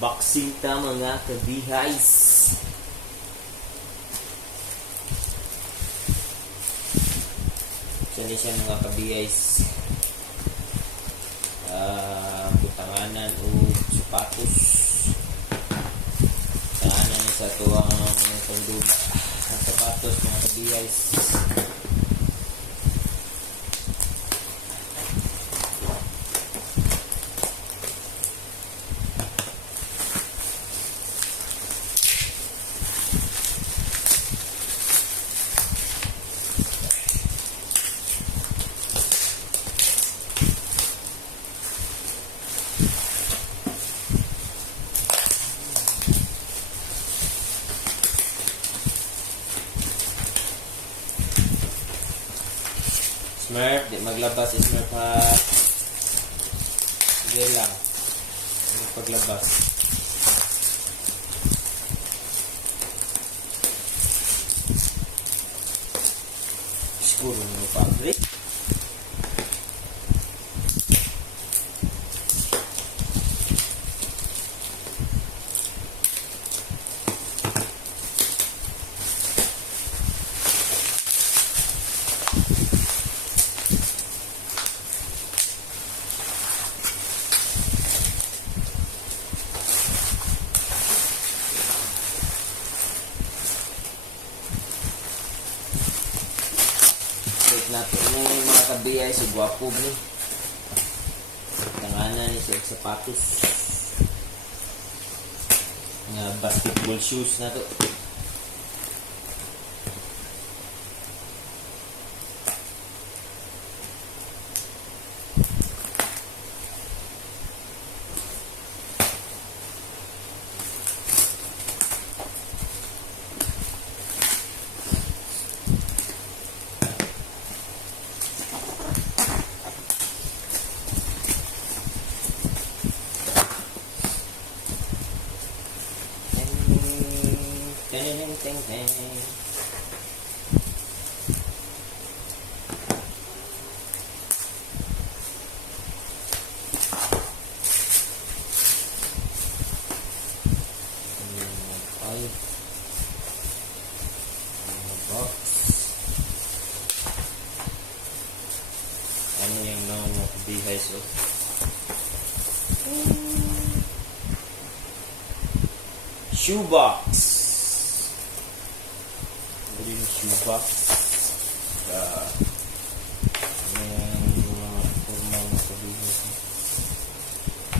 Unboxing ta mga kabihays. Saan siya mga kabihays? Butanganan o sapatos. Butanganan sa tuwang panduga. Sapatos mga kabihays. Smurf, di maglabas si Smurf ha. Sige lang. Ang paglabas. Siguro nyo fabric. Nato mo mga kabiyay si Guwapo ni tanganan ni sa sapatos nga basketball shoes na to. Ting ting. Box. Ano yung mga kabihays o? Shoebox. Shoebox mga forma ng kabihays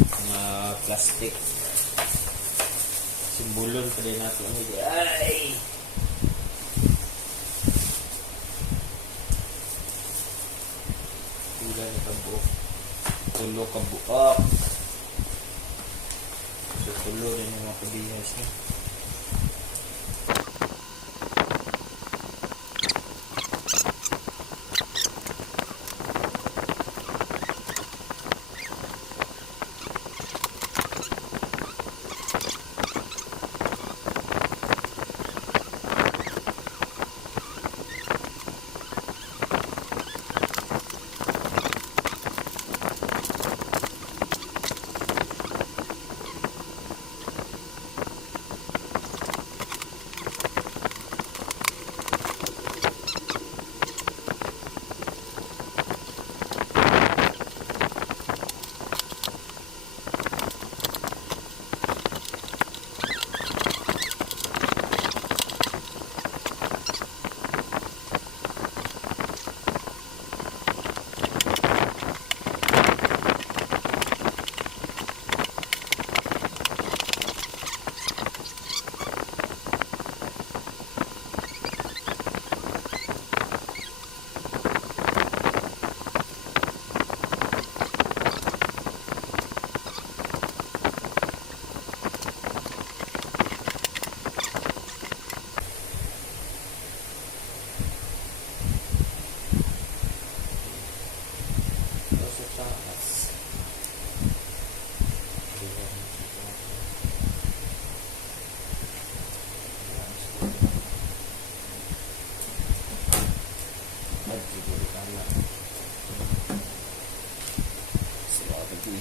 mga plastic simbolon pa din natin ay tula na kabuok tulo kabuok so tulo din yung mga kabihays na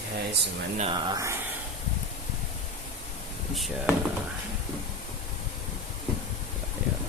guys, mana siya. Ayan.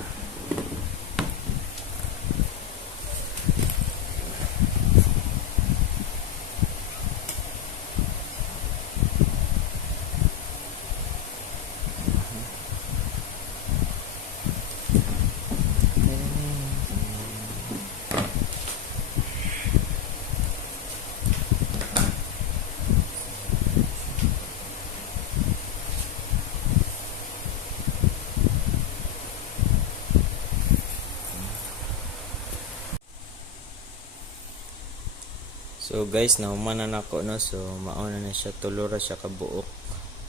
So guys, nahumanan ako no. So mauna na siya, tulura siya kabuok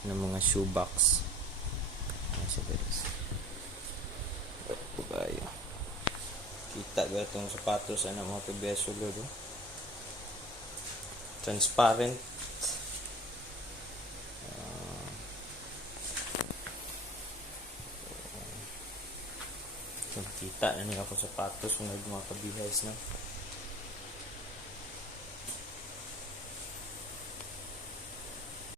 ng mga shoebox. Ayan siya guys. Ito kayo. Kita ba itong sapatos na mga PBS sulod oh? Transparent. Kita na niya ako sapatos ng mga kabihays na.